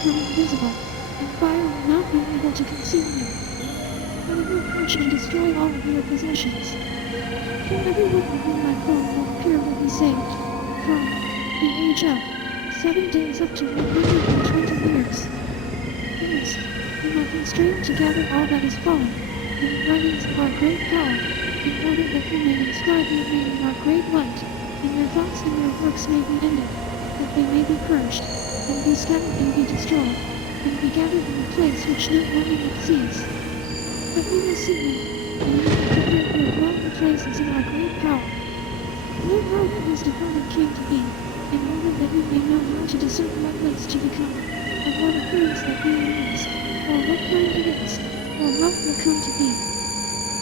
become invisible, and fire will not be able to consume you. I will approach and destroy all of your possessions. For everyone in whom my form will appear will be saved, from the age of 7 days up to 120 years. Yes, you are constrained to gather all that is fallen, in the writings of our great power, in order that you may inscribe your name in our great light, and your thoughts and your works may be ended, that they may be purged, and be scattered and be destroyed, and be gathered in a place which no one sees. But you will see me, and you will prepare your dwelling places in our great power. Learn how it was departed came to be, in order that you may know how to discern what place to become, and what appearance that being is, or what kind it is, or what will come to be.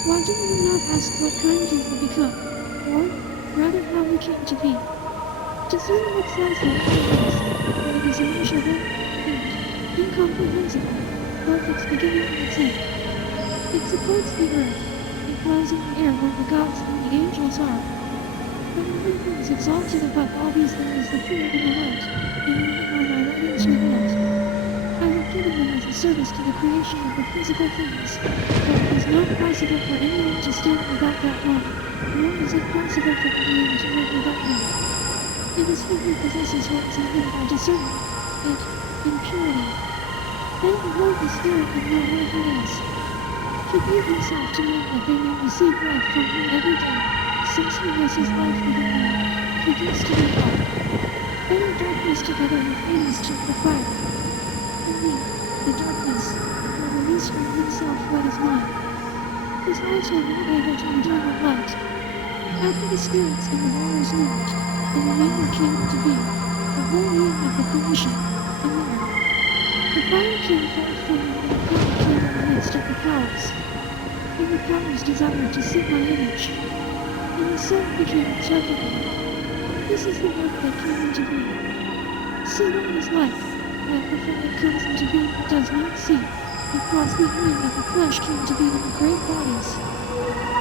Why do you not ask what kind you will become, or, rather how you came to be? Discern what size the earth is, for it is immeasurable, and incomprehensible, both its beginning and its end. It supports the earth, it flows in the air where the gods and the angels are. But everything is exalted above all these there is the fear and the light, in whom are my writings revealed. I have given them as a service to the creation of the physical things, but it is not possible for anyone to stand without that one, nor is it possible for anyone to live without him. It is he who possesses what is in him by discerning it in purity. Then behold the Spirit and know where he is. He gave himself to men that they may receive life from him every day, since he has his life within them. He gives to them life. Better darkness together with Hades to the fire. And me, the darkness, will release from himself what is mine. His eyes were not able to endure the light. After the spirits and the waters moved, the remainder came to be, the whole being of the creation, and there. The fire came forth from me, and the cloud came in the midst of the powers. And the powers desired to see my image. And the sun became inseparable. This is the work that came into being. See what is life, that before it comes into being it does not see, because the union of the flesh came to be in the great bodies.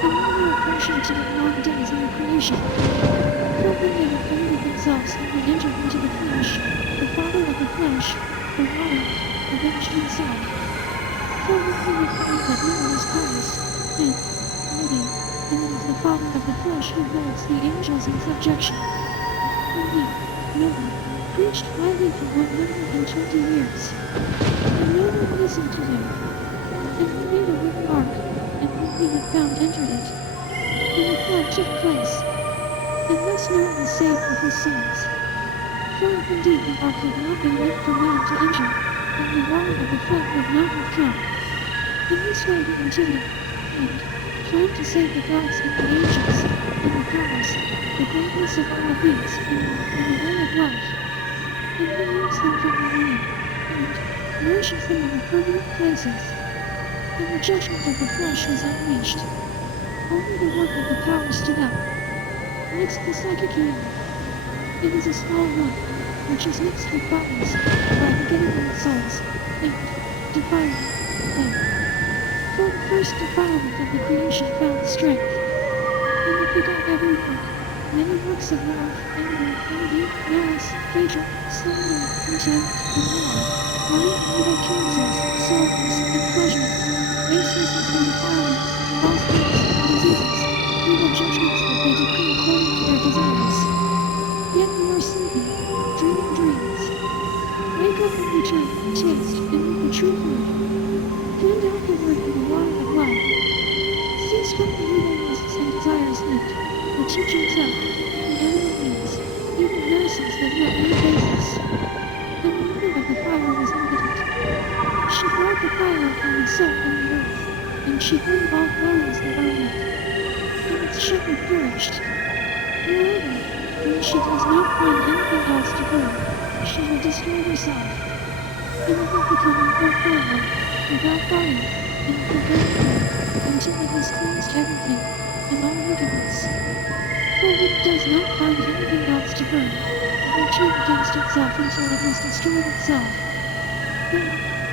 And now they are portioned to the long days in the creation. For when they have committed themselves and have entered into the flesh, the father of the flesh, the lion, avenged himself. For when he would find that no one is pious, and worthy, and it is the father of the flesh who holds the angels in subjection. And he, Noah, preached highly for 120 years. And no one listened to him. And he made a wooden ark, and whom he had found entered it. And the flood took place. And thus Noah was saved with his sons. For if indeed the ark had not been meant for man to enter, then the water of the flood would not have come. In this way he intended, and planned to save the gods and the angels, and the powers, the greatness of all these, and the way of life. And he moves them from the land, and nourishes them in the permanent places. And the judgment of the flesh was unleashed. Only the work of the power stood up. Next the psychic union. It is a small one, which is mixed with bodies, by begetting them souls, and defiling them. For the first defilement of the creation found strength, and it begot every work, many works of wrath, anger, envy, malice, hatred, slander, contempt, and war, lying, evil counsels, sorrows, and pleasures, baseness and defilement, false things and diseases, evil judgments that they decree according to their desires. Yet you are sleeping, dreaming dreams. Wake up and return, taste, and eat the true food. Find out the word in the water of life. Cease from the evil lusts and desires that, the teachings of, the animal means, even medicines that have no basis. And the mother of the fire was impotent. She brought the fire upon the soul and the earth, and she burned all flames that are in it. And its shepherd perished. Moreover, when she does not find anything else to burn, she will destroy herself. It will not become incorporeal, without body, and incorporeal, until it has cleansed everything, and all wickedness. For when it does not find anything else to burn, it will turn against itself until it has destroyed itself. Then,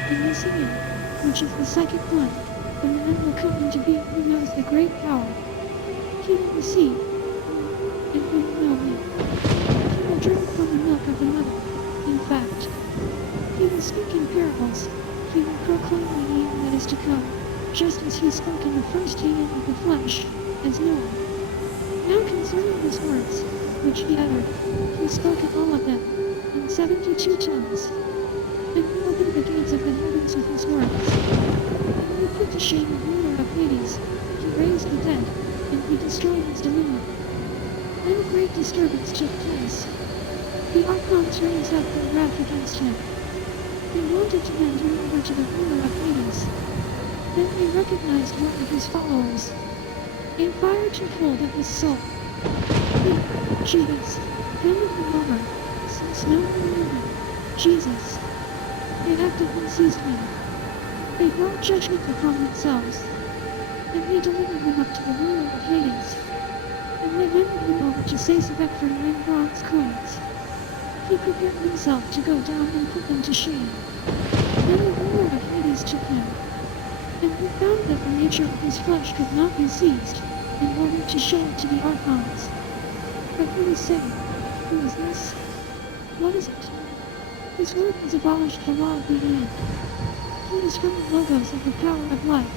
in this union, which is the psychic one, the man will come into being who knows the great power. He will receive, and who will know me. He will drink from the milk of the mother. In fact, he will speak in parables, he will proclaim the Eden that is to come, just as he spoke in the first Eden of the flesh, as Noah. Now concerning his words, which he uttered, he spoke in all of them, in 72 tongues. And he opened the gates of the heavens with his words. And he put to shame the ruler of Hades, he raised the dead, and he destroyed his dominion. Then a great disturbance took place. The archons raised up their wrath against him. They wanted to hand him over to the ruler of Hades. Then they recognized one of his followers. A fire took hold of his soul. He, Judas, handed him over, since no one knew him, Jesus. They actively seized him. They brought judgment upon themselves. And they delivered him up to the ruler of Hades. And they handed him over to Sisebek for 9 bronze coins. He prepared himself to go down and put them to shame. Then the ruler of Hades took him. And he found that the nature of his flesh could not be seized, in order to show it to the archons. But he was saying, who is this? What is it? His word has abolished the law of the end. He is from the logos of the power of life.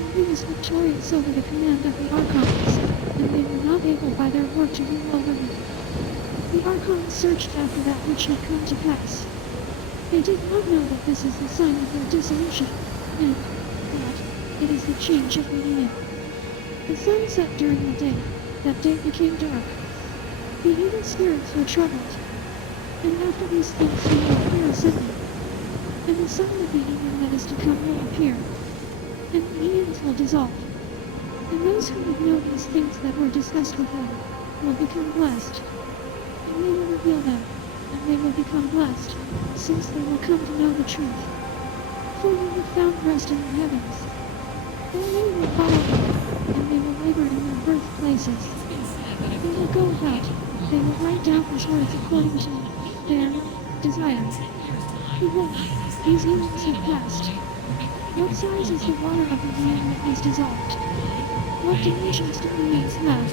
And he was victorious over the command of the archons, and they were not able by their word to rule over him. The archons searched after that which had come to pass. They did not know that this is the sign of their dissolution, and that it is the change of the end. The sun set during the day, that day became dark. The evil spirits were troubled. And after these things he will appear ascending. And the sign of the Eden that is to come will appear. And the Edens will dissolve. And those who would know these things that were discussed with him will become blessed. And they will reveal them, and they will become blessed, since they will come to know the truth. For you have found rest in the heavens. Then they will follow them, and they will labor in their birthplaces. They will go about, they will write down his words according to their desires. Behold, these evils have passed. What size is the water of the land that is dissolved? What dimensions do the winds have?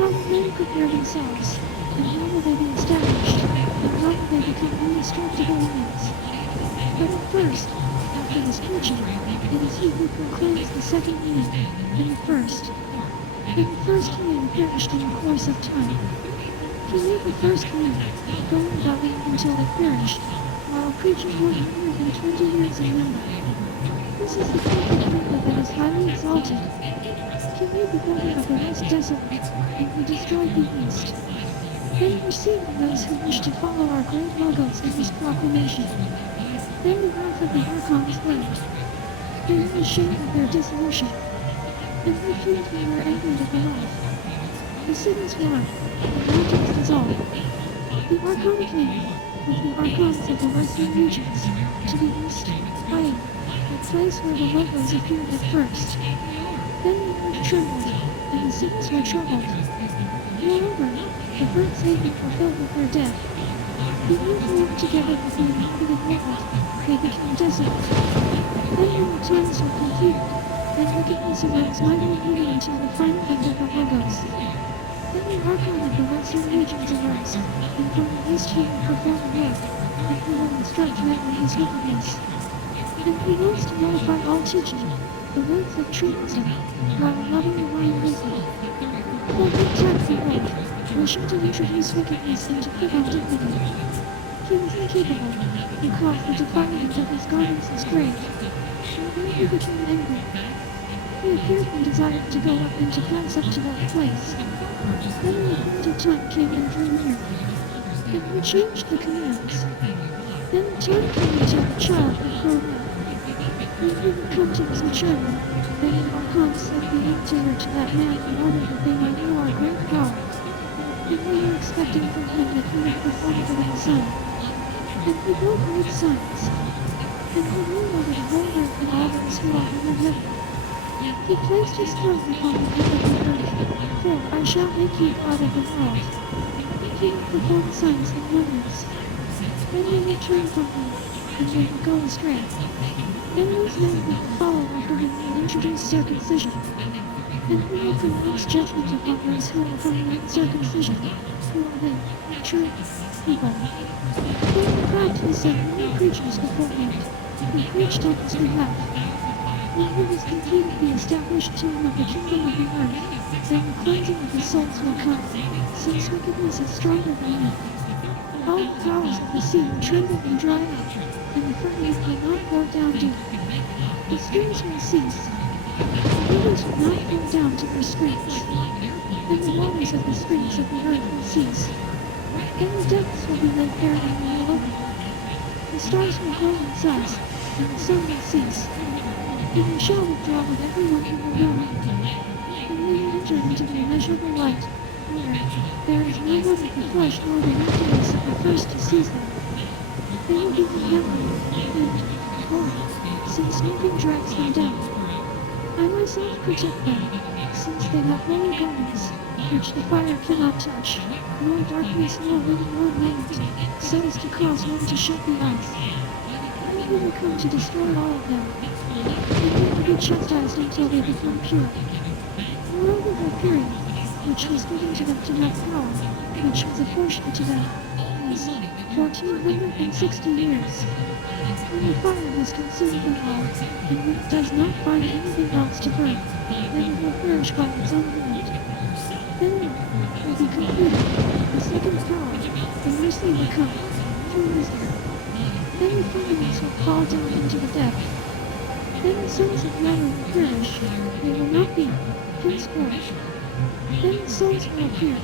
How will men prepare themselves? And how will they be established? And how will they become indestructible winds? But at first, after this preaching, it is he who proclaims the second wind, and the first. And the first wind perished in the course of time. He made the first wind, going about it until it perished, while preaching 120 years in number. This is the perfect wind that is highly exalted. He made the border of the west desolate, and he destroyed the east. Then receiving those who wish to follow our great logos in this proclamation. Then the wrath of the archons burned. They were ashamed of their dissolution. And they fleed when they were angered at the wrath. The cities were, the mountains dissolved. The archon came, with the archons of the western regions, to the east, i.e., the place where the logos appeared at first. Then the earth trembled, and the cities were troubled. Moreover, the birds ate and were filled with their dead. The earth moved together with the inhabited world, they became desolate. Then when the times were completed, then wickedness arose mightily moving until the final end of the logos. Then the archon of the western regions arose, and from the east he will perform the work, and he will instruct men in his wickedness. And he wants to nullify all teaching, the words that treason, while loving the lying wisdom. For he attacked the world, wishing to introduce wickedness and to put on dignity. He was incapable, because the defilement of his garments is great. And then he became angry. He appeared and desired to go up and to pass up to that place. Then the appointed time came and drew near. And he changed the commands. Then the time came until the child had grown up. And he would come to his maturity. Then the archons sent the anterior to that man in order that they might know our great power. And we were expecting from him that he would perform for the Son. And he brought great signs. And he ruled over the whole earth and all those who are in the heaven. He placed his throne upon the head of the earth, for I shall make you God of the world. He will perform signs and wonders. Then they will turn from him, and they will go astray. Then those men who will follow after him will introduce circumcision. And he will pronounce judgment upon those who are from the uncircumcision, who are the true people. Then the fact, he sent many preachers beforehand, who preached on his behalf. When he has completed the established term of the kingdom of the earth, then the cleansing of the souls will come, since wickedness is stronger than evil. All the powers of the sea will tremble and dry up, and the firmament will not pour down dew. The streams will cease, the rivers will not flow down to their springs, and the waters of the springs of the earth will cease. And the depths will be laid bare and will open. The stars will grow in size, and the sun will cease. And he shall withdraw with everyone who will know him. And they will enter into the immeasurable light, where there is no one of the flesh nor the emptiness of the first to seize them. They will be in heaven, and, horror, since nothing drags them down. I myself protect them, since they have holy garments, which the fire cannot touch, nor darkness nor wind nor night, so as to cause one to shut the eyes. And he will come to destroy all of them, and they will be chastised until they become pure. Moreover their period, which was given to them to have power, which was apportioned to them, is 1460 years. When the fire has consumed them all, and when it does not find anything else to burn, then it will perish by its own hand. Then will be completed the second power, the mercy will come, through wisdom. Then the firmaments will fall down into the depth. Then the sons of matter will perish, they will not be, henceforth. Then the souls will appear,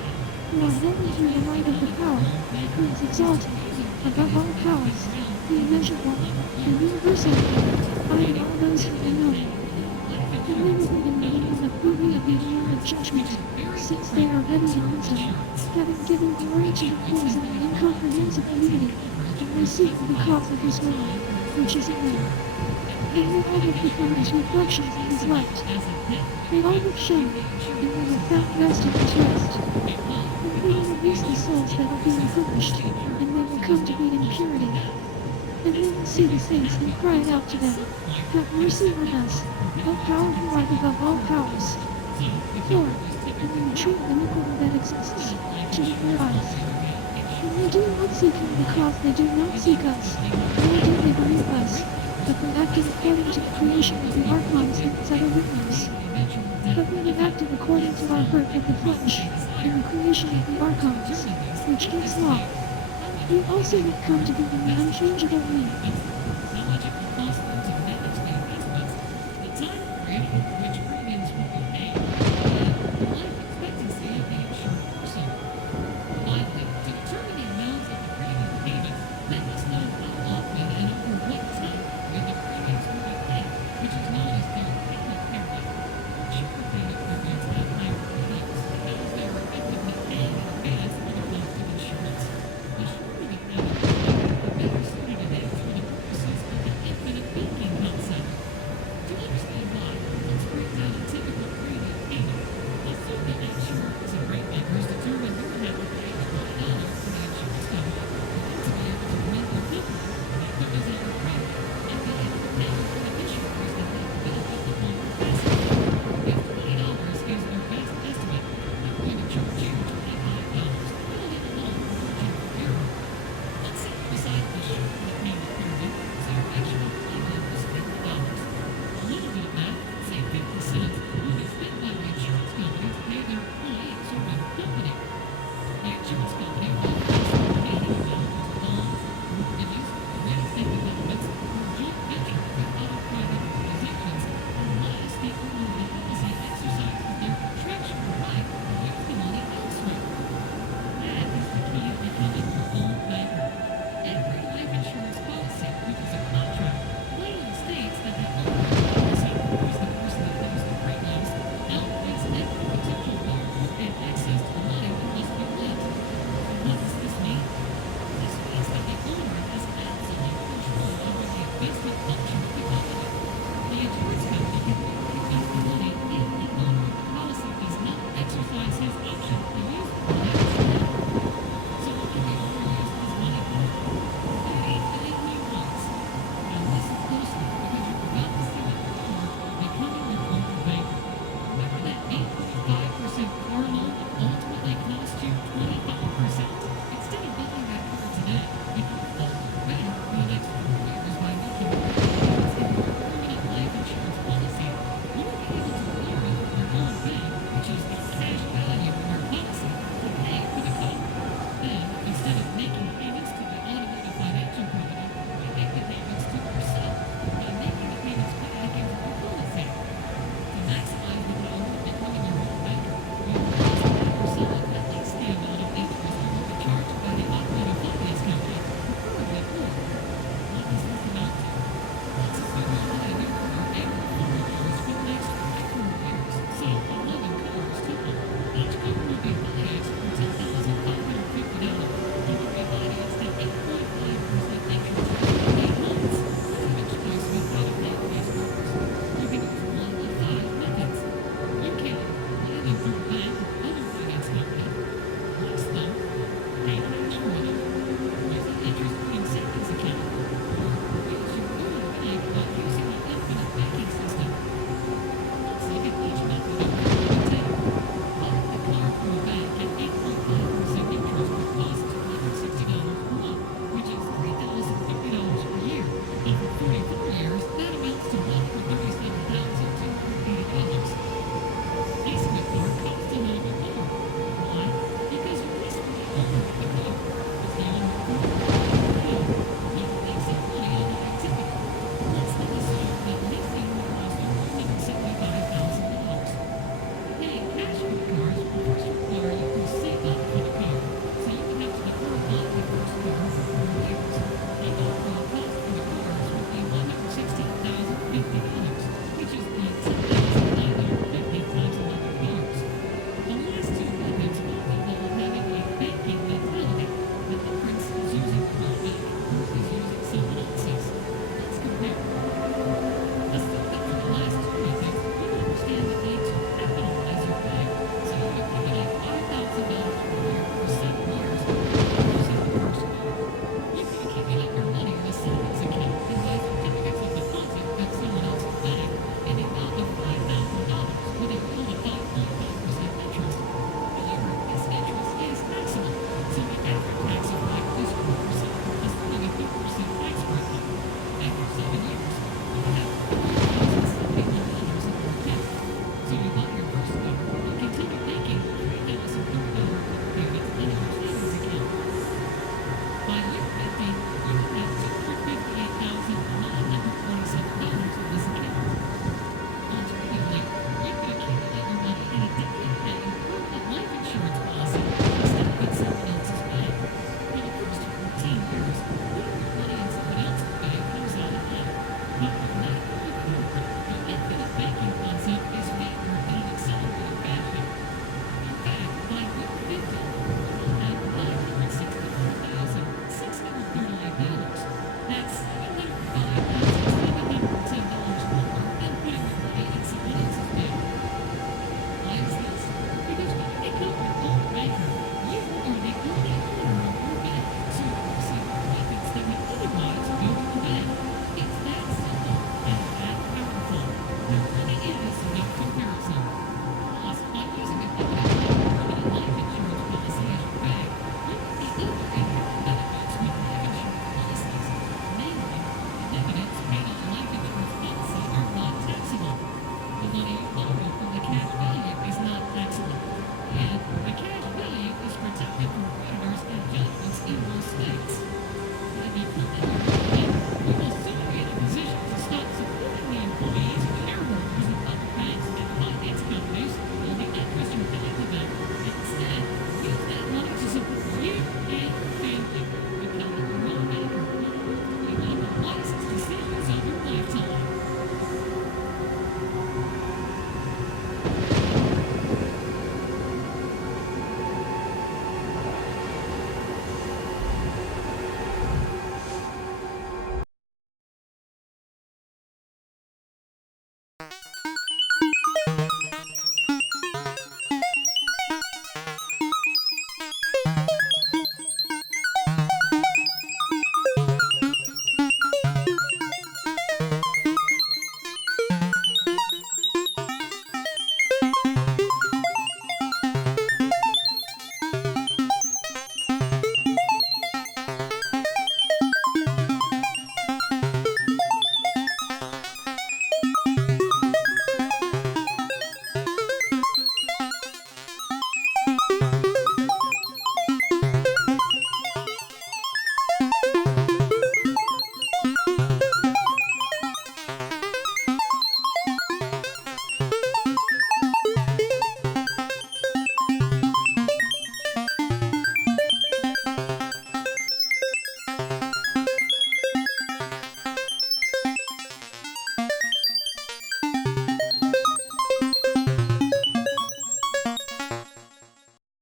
who are holy through the light of the power, who is exalted, above all powers, the immeasurable, the universal, hiding all those who they know. And they will be in the kingdom of beauty of the year of judgment, since they are heavy in wisdom, having given glory to the things of the incomprehensible unity, and they seek because of his will, which is in them. And they all have become as reflections of his light. They all have shone, and they have found rest in his rest. And he will release the souls that are being punished, and they will come to be in purity. And they will see the saints and cry out to them, have mercy on us, O power who art above all powers. For, and they entreat the iniquity that exists, to their eyes. And they do not seek him because they do not seek us, nor do they believe us, but they acted according to the creation of the archons and its other witness. But we have acted according to our birth of the flesh, and the creation of the archons, which gives law. We also have come to be in the unchangeable me,